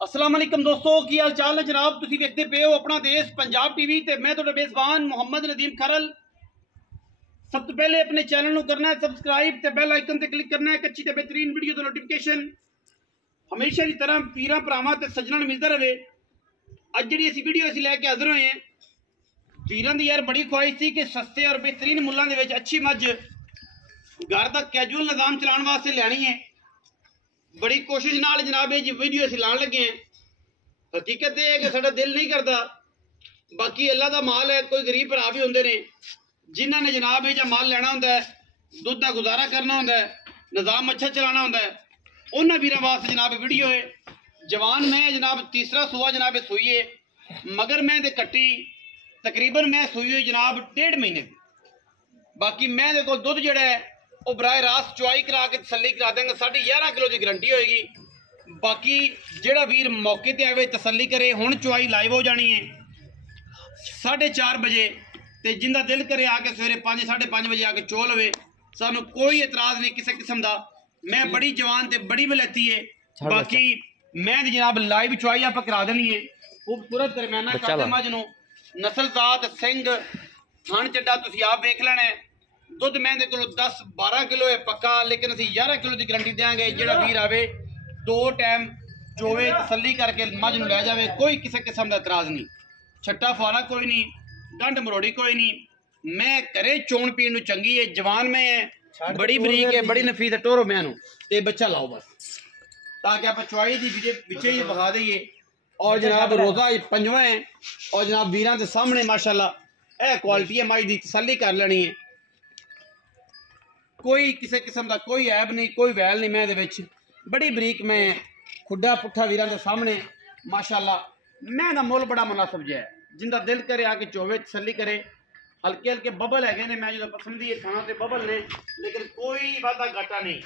अस्सलाम वालेकुम दोस्तों, की हाल चाल है जनाब। तुसी देखते पे हो अपना देश पंजाब टीवी ते मैं तुहाडा मेज़बान मोहम्मद नदीम खरल। सब तो पहले अपने चैनल को करना है सब्सक्राइब ते बेल आइकन ते क्लिक करना है एक अच्छी ते बेहतरीन वीडियो दा नोटिफिकेशन हमेशा की तरह पीरा भरावां ते सज्जनां नूं मिलता रहे। अज जिहड़ी असीं वीडियो असीं लैके हाज़र होए हैं, वीरां दी यार बड़ी ख्वाहिश थी कि सस्ते और बेहतरीन मुल्लां दे विच अच्छी मझ घर दा कैजुअल निज़ाम चलाने वास्ते लैनी है। बड़ी कोशिश नाल जनाब ये वीडियो असीं लाण लगे हैं। हकीकत यह है कि साडा दिल नहीं करता, बाकी अल्लाह का माल है। कोई गरीब भरा भी होंगे ने जिन्होंने जनाब यह माल लैना होंदा है, दुध का गुजारा करना होंदा है, निज़ाम अच्छा चलाना होंदा है, उन्होंने वीरां वास्ते जनाब वीडियो है। जवान मैं जनाब तीसरा सूआ जनाब सूई है, मगर मैं दे कट्टी तकरीबन मैं सूई हुई जनाब 1.5 महीने की। बाकी मैं दे कोल दुध जिहड़ा है वह बराए रास्त चुआई करा के तसल्ली करा देंगे। 11.5 किलो की गारंटी होएगी। बाकी जेड़ा वीर मौके ते आवे तसल्ली करे। हुण चुआई लाइव हो जानी है 4:30 बजे, ते जिंदा दिल करे आके सवेरे 5 साढ़े 5 बजे आके चो लवे। सानू कोई एतराज नहीं किसी किस्म का। मैं बड़ी जवान ते बड़ी वलैती है। बाकी मैं जनाब लाइव चुआई आप करा देनी है। खूबसूरत दरम्याना काटे मझ नूं नस्लजात सिंह थान चड्डा तुसीं आप वेख लेना है। दुध मैं दे कोलों 10-12 किलो है पक्का, लेकिन असीं 11 किलो की गारंटी देंगे। जेड़ा वीर आवे 2 टाइम चोवे तसल्ली करके मझ नूं लै जावे, कोई किसी किस्म का एतराज नहीं। छट्टा फाड़ा कोई नहीं, गंढ मरोड़ी कोई नहीं। मैं घरे चोण पीण नूं चंगी है। जवान मैं है, बड़ी बरीक है, बड़ी नफीस है। टोरो मैं नूं ते बच्चा लाओ बस, ताकि आप चुआई दी पिछे ही बखा दईए। और जनाब रोज़ा 5वां है और जनाब वीरां दे सामने माशाअल्लाह यह क्वालिटी है। मझ दी तसल्ली कर लेनी है। कोई किसी किस्म का कोई ऐब नहीं, कोई वैल नहीं। मैं दे विच बड़ी बरीक मैं खुड्डा पुट्ठा वीरां दे सामने माशाअल्लाह मैं दा मुल बड़ा मुनासिब जिहा है। जिंदा दिल करे आके चोवे तसल्ली करे। हल्के हल्के बबल है ने, मैं जो पसंदी है खाना ते बबल ने, लेकिन कोई वादा घाटा नहीं,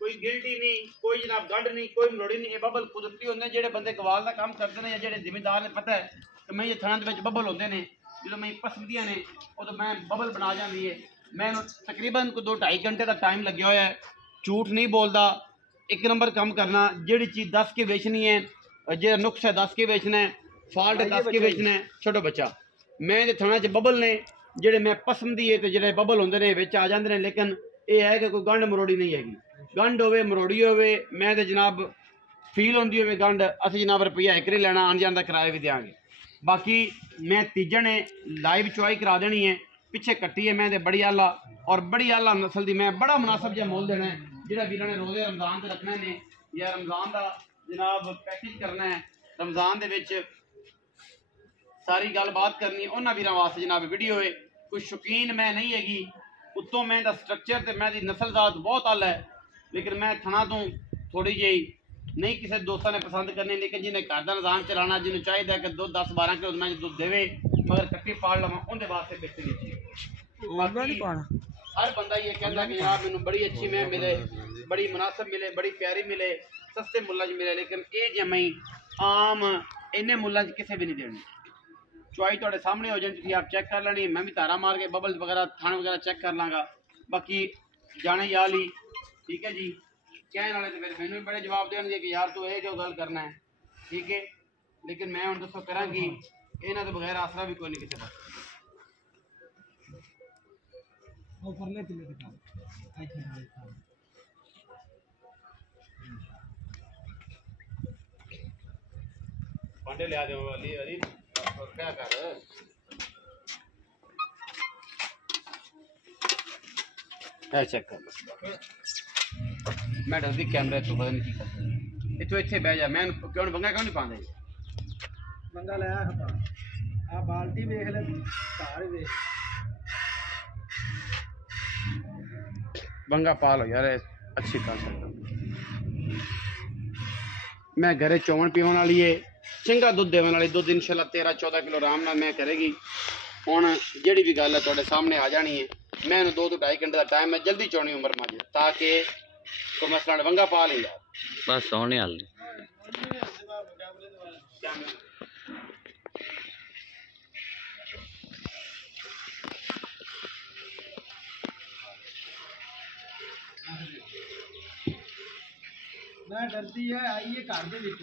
कोई गिल्टी नहीं, कोई जनाब गंढ नहीं, कोई मरोड़ी नहीं। ये बबल कुदरती होंगे। जेडे बंदे कवाल का काम करते हैं या जेडे जिमीदार ने पता है कि मैं ये थाना दे विच बबल होंगे ने, जो मैं पसंदियां ने उदों मैं बबल बना जाती है। मैं तकरीबन 2-2.5 घंटे का टाइम लग्या होया है। झूठ नहीं बोलता, एक नंबर काम करना। जिहड़ी चीज़ दस के बेचनी है, जो नुक्स है 10 के बेचना है, फॉल्ट है 10 के बेचना है। छोटो बच्चा मैं दे थाना च बबल ने जेडे मैं पसंदी है, तो जेडे बबल होंगे ने विच आ जाते हैं। लेकिन यह है कि कोई गंढ मरोड़ी नहीं हैगी। गंढ होवे मरोड़ी होवे मैं तो जनाब फील होंदी होवे गंढ, असीं जनाब रुपया 1 नहीं लेना, आन जान दा किराया भी देंगे। बाकी मैं तीजा ने लाइव चुआई करा देनी है। पिछे कट्टी है मैं दे बड़ी आला और बड़ी आला नस्ल की। मैं बड़ा मुनासिब जिहा मोल देना है। जिहड़ा वीरां ने रोज़े रमज़ान ते रखना ने या रमज़ान का जनाब पैकेज करना है, रमज़ान दे विच सारी गलबात करनी, उन्होंने वीरां वास्ते जनाब वीडियो है। कोई शौकीन मैं नहीं हैगी। उत्तों मैं दा स्ट्रक्चर ते मैं दी नस्लजात बहुत आला है, लेकिन मैं थना तो थोड़ी जी नहीं किसी दोस्तों ने पसंद करनी। लेकिन जिन्हें घर का निज़ाम चलाना, जिन्हें चाहिए कि दुध 10-12 किलो मैं दुध देवे मगर कट्टी पाल लवां, उनके वास्ते बेहतरीन चीज़। हर बंदा ये कहता कि यार मैनू बड़ी अच्छी मैं मिले, बड़ी मुनासिब मिले, बड़ी प्यारी मिले, सस्ते मुल्लां च मिले। लेकिन ये जमई आम इन्ने मुल्लां च किसी भी नहीं देनी। चुआई थोड़े सामने हो जाए, आप चेक कर लेनी। मैं भी तारा मार के बबल वगैरह थान वगैरह चेक कर लाँगा। बाकी जाने याली ठीक है जी। कहने वाले तो फिर मैंने भी बड़े जवाब देंगे कि यार तू ये जो गल करना है ठीक है, लेकिन मैं हम दसो करा कि इन्हों तो बगैर आसरा भी कोई नहीं किसी पास। पांडे लिया दो अली अली क्या कर चेक कर। मैं डरदी कैमरे तो पता नहीं की करता। इतों इत्थे बह जा। मैं क्यों बंगा क्यों नहीं पांदे? बंगा लाया खपा आ बाल्टी देख ले, तार देख बंगा पालो यार अच्छी तरह। मैं घरे चौवन पीवन वाली है, चंगा दुध देने वाली। दुध इंशाल्लाह 13-14 किलो आराम नाल मैं करेगी। हुण जिहड़ी भी गल है तुहाडे सामने आ जानी है। मैं 2-2.5 घंटे का टाइम है, जल्दी चोनी उम्र मज ताकि कोई मसला नहीं। वंगा पा ले यार बस सोने हाल मैं डरती है आइए घर दे विच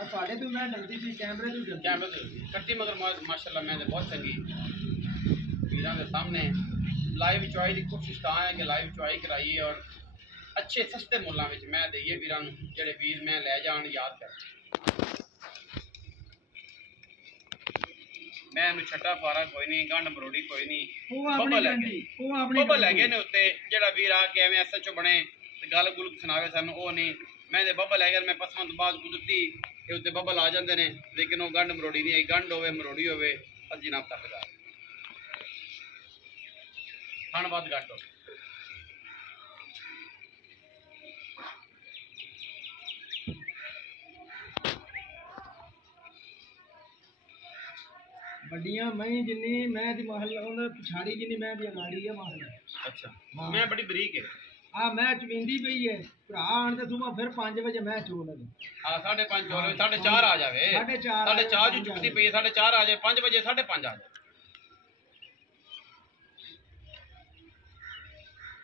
ਆ ਤੁਹਾਡੇ ਤੋਂ ਮੈਂ ਡਰਦੀ ਸੀ ਕੈਮਰੇ ਤੋਂ ਡਰਦੀ कैमरे कट्टी मगर माशाल्लाह मैं बहुत चंगी वीरां के सामने लाइव चुआई की कोशिश तो है कि लाइव चुआई कराइए और अच्छे सस्ते मुल्लों में मैं दईए वीरां जेडे वीर मैं लै जान याद कर मैं इन्हू छट्टा फारा कोई नहीं गंढ मरोड़ी कोई नहीं ਉਹ ਆਪਣੀ बब्बल ਕੰਡੀ ਉਹ ਆਪਣੀ बब्बल है ने उत्ते जेड़ा वीर आ के एवं SHO बने ते गल गुल सुनावे सानू वो नहीं मैं ते बब्बल है मैं पसमों तो बाद कुदरती ये उत्ते बब्बल आ जाते हैं लेकिन वो गंढ मरोड़ी नहीं आई गंढ होवे मरोड़ी होवे अज जनाब तक खान बाद घट हो ਵੱਡੀਆਂ ਮੈਂ ਜਿੰਨੀ ਮੈਂ ਦੀ ਮਹੱਲਾ ਉਹਨਾਂ ਪਿਛਾੜੀ ਜਿੰਨੀ ਮੈਂ ਦੀ ਅਗਾੜੀ ਹੈ ਮਹੱਲਾ अच्छा मैं बड़ी बरीक है ਆ ਮੈਂ ਚਵਿੰਦੀ ਪਈ ਹੈ ਭਰਾ ਆਣ ਤੇ ਸੁਬਾ ਫਿਰ 5 ਵਜੇ ਮੈਂ ਚੋ ਲਗੇ हाँ 5:30 हो रहे 4:30 आ जावे 4:30 जो छुट्टी पई 4:30 आ जाए 5 बजे 5:30 आ जाए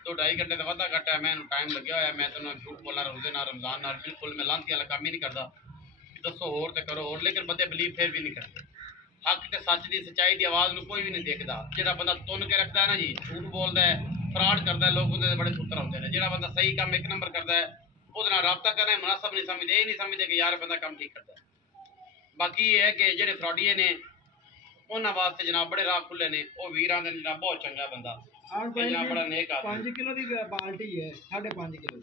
2-2.5 घंटे तो वादा घट है मैं टाइम लग्या होया मैं तेन झूठ बोलना रोजे ना रमजान ना बिल्कुल मैं लांती वाला काम ही नहीं करता दसो होर ते करो होर लेकिन बंदे बिलीव फिर भी नहीं करते हक ते सच दी सच्चाई दी आवाज़ नूं कोई भी नहीं देखदा जेड़ा बंदा तुन के रखता है ना जी झूठ बोलदा है फ्रॉड करता है लोग उहदे बड़े पुत्र होंदे ने जेड़ा बंदा सही काम एक नंबर करता है ਉਹਦੇ ਨਾਲ ਰਾਬਤਾ ਕਰਨਾ ਮੁਨਾਸਬ नहीं समझते ये नहीं समझते कि यार बंदा काम ठीक करता है बाकी ये है कि जेडे फ्रॉडीए ने उन्हां वास्ते जनाब बड़े राह खुले ने वो वीर आंदे ने जनाब बहुत चंगा बंदा ਆਣ ते जनाब बड़ा नेक आदमी 5 ਕਿਲੋ ਦੀ ਬਾਲਟੀ ਹੈ 5.5 ਕਿਲੋ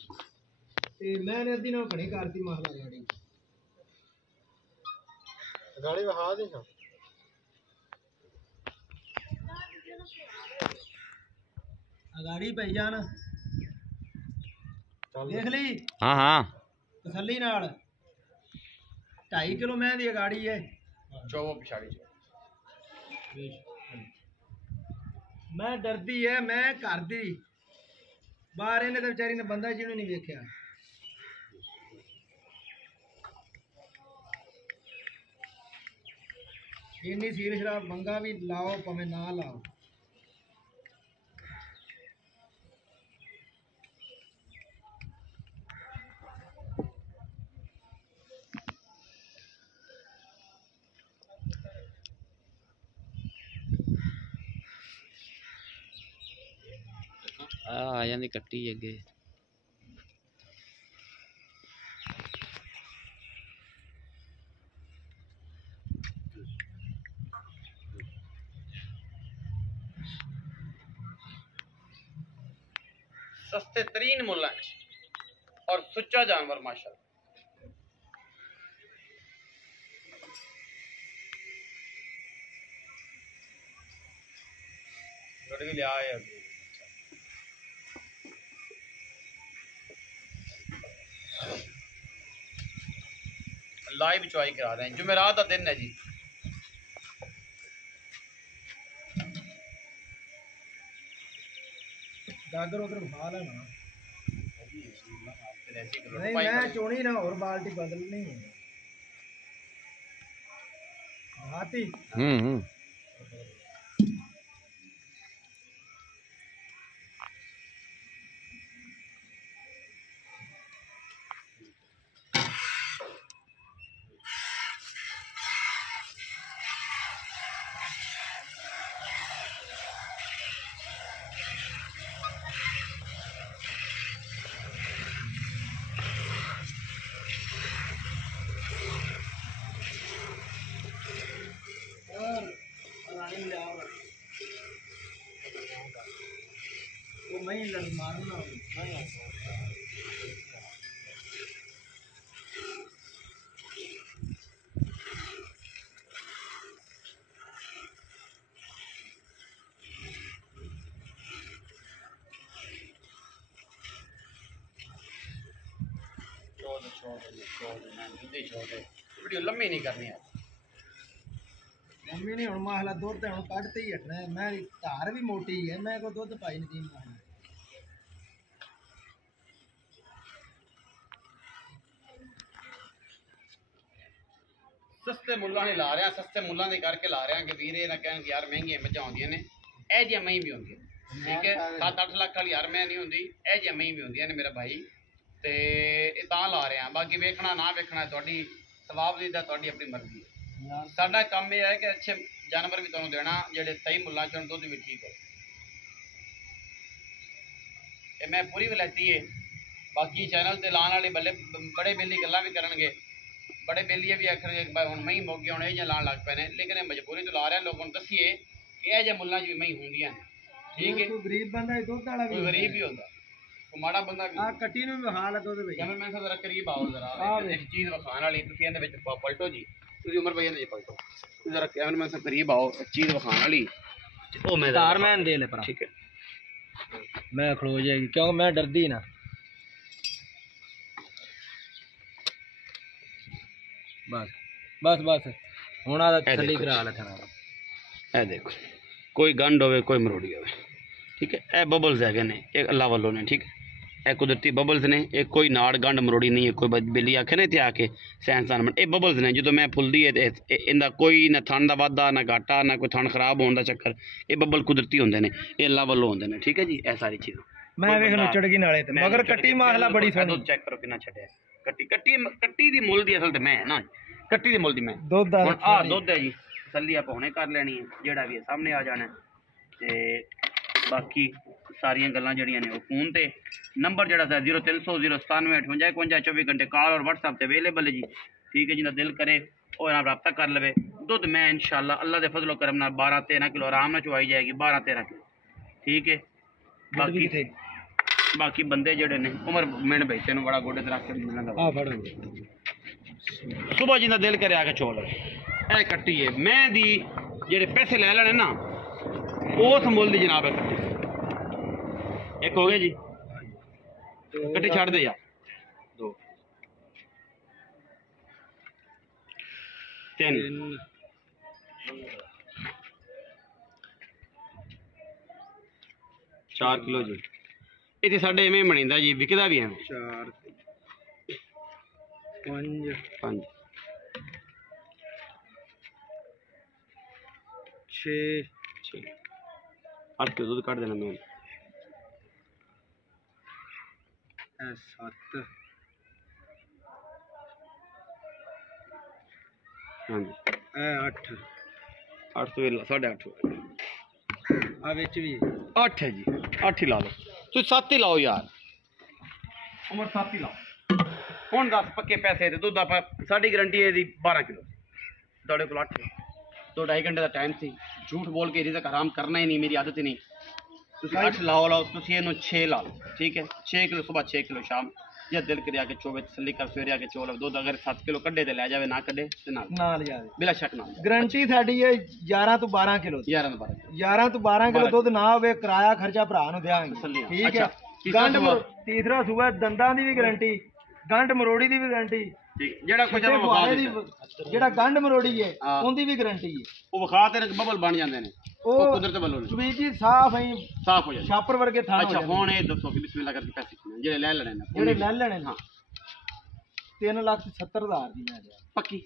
ਤੇ ਮੈਂ ਨੇ ਅੱਧੀ ਨਾਲ ਘਣੀ ਕਰਤੀ ਮਹੱਲਾ ਗਾੜੀ ਗਾੜੀ ਵਹਾ ਦੇ ਗਾੜੀ ਪਈ ਜਾਣ ਦੇਖ ਲਈ हाँ हाँ ਤਸੱਲੀ ਨਾਲ 2.5 ਕਿਲੋ ਮੈਂ ਦੀ ਗਾੜੀ ਹੈ चौवो पिछाड़ी चो ਮੈਂ ਡਰਦੀ ਹੈ ਮੈਂ ਘਰ ਦੀ ਬਾਹਰ ਇਹਨੇ ਤਾਂ ਵਿਚਾਰੀ ਨੇ ਬੰਦਾ ਜਿਹਨੂੰ ਨਹੀਂ ਵੇਖਿਆ ਇੰਨੀ ਸੀਰ ਸ਼ਰਾਬ ਮੰਗਾ ਵੀ ਲਾਓ ਭਾਵੇਂ ਨਾ ਲਾਓ आ जाती कट्टी अगे सस्ते तरीन मुल्लां और सुच्चा जानवर माशाल्लाह गड़वी लिया है लाइव चुआई करा रहे हैं जुमेरात का दिन है जी ਗਾਗਰ ਉਧਰ ਖਾ ਲੈਣਾ ऐसी करो ਨਹੀਂ ਮੈਂ ਚੋਣੀ ਨਾ ਹੋਰ ਬਾਲਟੀ ਬਦਲਣੀ ਹੈ ਹਾਤੀ वो मैं लड़ मारूंगा वीडियो लम्बी नहीं करनी है मम्मी ने हूँ माहला दुध तो हूँ कटते ही हटना है मैं धार भी मोटी है मैं को दुध पाई नहीं दी माहला सस्ते मुल्लां नहीं ला रहे हैं सस्ते मुल्लां दे करके ला रहे हैं कि वीरे ना कहन यार महंगी मझां होंदियां ने ए जी मई भी होंदी ठीक है 7-8 लाख वाली यार मैं नहीं होंदी ए जी मई भी होंदियां ने मेरा भाई ते तां ला रहे हैं बाकी वेखना ना वेखना थोड़ी ਸਵਾਬ ਦੀ ਦਾ ਤੁਹਾਡੀ ਆਪਣੀ ਮਰਜ਼ੀ ਹੈ। ਸਾਡਾ ਕੰਮ ਇਹ ਹੈ ਕਿ ਅੱਛੇ ਜਾਨਵਰ ਵੀ ਤੁਹਾਨੂੰ ਦੇਣਾ ਜਿਹੜੇ ਸਹੀ ਮੁੱਲਾਂ ਚ ਦੁੱਧ ਵੀ ਠੀਕ ਹੋ। ਤੇ ਮੈਂ ਪੂਰੀ ਵਲੈਤੀ ਹੈ। ਬਾਕੀ ਚੈਨਲ ਤੇ ਲਾਣ ਵਾਲੇ ਬੜੇ ਬੇਲੀ ਗੱਲਾਂ ਵੀ ਕਰਨਗੇ, बड़े बेलिए भी आखर हम मई मोगे होने या लान लग पे ने, लेकिन मजबूरी तो ला रहे हैं लोगों को दसीए कि यह जो मुल्लां च भी मई होंदियां ठीक है। गरीब बंदा दुध वाला भी गरीब ही होता, कोई माड़ा बंदा भी कट्टी नु भी हाल दुध भाई जब मैं जरा करीब आओ जरा एक चीज विखाण वाली तुसी ਇਹਦੇ ਵਿੱਚ ਪਲਟੋ ਜੀ, ਤੁਸੀਂ ਉਮਰ ਭਾਈ ਇਹਦੇ ਵਿੱਚ ਪਲਟੋ जरा कैमरा मैन से करीब आओ, एक चीज विखाण वाली ओ मैं तार मैन दे ले पर ठीक है मैं खलो जाएगी क्योंकि मैं डरदी ना बस बस बस होना तसल्ली करा ले थाना ए देखो कोई गंड होवे कोई मरोड़ी होवे ठीक है। ए बबल्स है ने एक अल्लाह वालों ने ठीक है, ए कुदरती बबल्स ने, एक कोई नाड़ गंड मरोड़ी नहीं है, कोई बिल्ली आखे ने इत्थे आके साइंसदान ए बबल्स ने जो मैं फुलदी है इंदा कोई ना थन दा वाधा ना घाटा ना कोई थन खराब होने दा चक्कर, ये बबल कुदरती होंदे ने, ये अल्लाह वालों होंदे ने ठीक है जी। ए सारी चीज़ मैं वेख नु चढ़ गई नाले ते मगर कट्टी माहला बड़ी सोहनी चेक करो कितना छड्या कट्टी कट्टी कट्टी दी मुल दी असल ते मैं ना कट्टी दी मुल दी मैं दुध दा हुण आ दुध है जी तसल्ली आप हुणे कर लेनी है, जेड़ा भी है सामने आ जाना ते बाकी सारियां गल्लां जड़ियां ने फोन ते नंबर जड़ा सा 0300 097 58 51 24 घंटे कॉल और व्हाट्सएप ते अवेलेबल है जी ठीक है। जिन्दा दिल करे और नाल रब्ता कर लवे। दुध मैं इंशाल्लाह अल्लाह दे फजलो करम नाल 12-13 किलो आराम नाल चुवाई जाएगी 12-13 किलो ठीक है। बाकी बाकी बंदे जड़े ने उमर मिंट बैठे नु बड़ा गोडे ते रख के मिलना दा आ फड़ो सुबह जिंदा दिल करे आके चोल ए कट्टी है मैं दी जेड़े पैसे ले लेने ना उस मुल दी जनाब है कट्टी एक हो गया जी कट्टी छाड़ दे यार 2 3 4 किलो जी इतने साढ़े एवं मनीदा जी विकदा भी है 4 5 6 8 किलो दूध काट देना मैं 7 हाँ जी 8 तो 8.5 8 है जी 8 ही ला लो तुम 7 ही लाओ यार उमर 7 ही लाओ हूँ 10 पक्के पैसे दुध आप साड़ी गारंटी है 12 किलो थोड़े को 8 2-2.5 घंटे का टाइम से झूठ बोल के रिज़्क हराम करना ही नहीं मेरी आदत ही नहीं। तुम 8 लाओ तुम इनू 6 ला लो ठीक है 6 किलो सुबह 6 किलो शाम या दिल कर आके चोवे तसल्ली कर सवेरे आके चोल दुध अगर 7 किलो कड्डे तो लै जाए ना कड्डे ना ले जाए बिला शक ना गारंटी साडी है 11 तो 12 किलो 11 तो 12 किलो दुध ना होवे किराया खर्चा भरा नु देंगे ठीक है। गंड तीसरा सुबह दंदां दी भी गारंटी गंड मरोड़ी दी भी गारंटी जेड़ा कुछ जेड़ा गंड मरोड़ी है उनदी भी गारंटी है वो विखा ते बबल बन जांदे ने ओ कुदरत वालों ने सुबीर जी साफ हो जाए छापर वर्गे थान। अच्छा हुण ए दसो कि बिस्मिल्लाह करके पैसे जेड़े ले लेने ने जेड़े ले लेने हां 3,70,000 दी मैं पक्की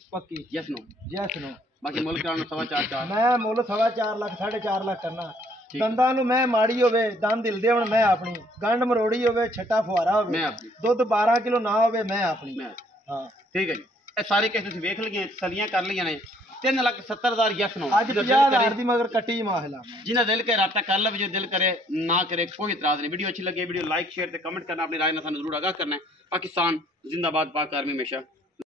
यस नो बाकी मुल्क का 4.5 मैं मुल 4.5 लाख 4.5 लाख करना दंदां नु मैं माड़ी होवे दंद हिलदे होण मैं अपनी गंड मरोड़ी होवे छट्टा फुहारा होवे मैं अपनी दुध 12 किलो ना होवे मैं अपनी हां ठीक है जी। ए सारे केस तुसीं वेख लईए तसल्लियां कर लईआं ने 3,70,000 यस नो अज 50,000 दी मगर कट्टी माहला जिन्हें दिल करे राब्ता कर ले जो दिल करे ना करे कोई इतराज नहीं। वीडियो अच्छी लगे वीडियो लाइक शेयर ते कमेंट करना अपनी राय ना सानू जरूर आगाह करना है। पाकिस्तान जिंदाबाद पाक आर्मी हमेशा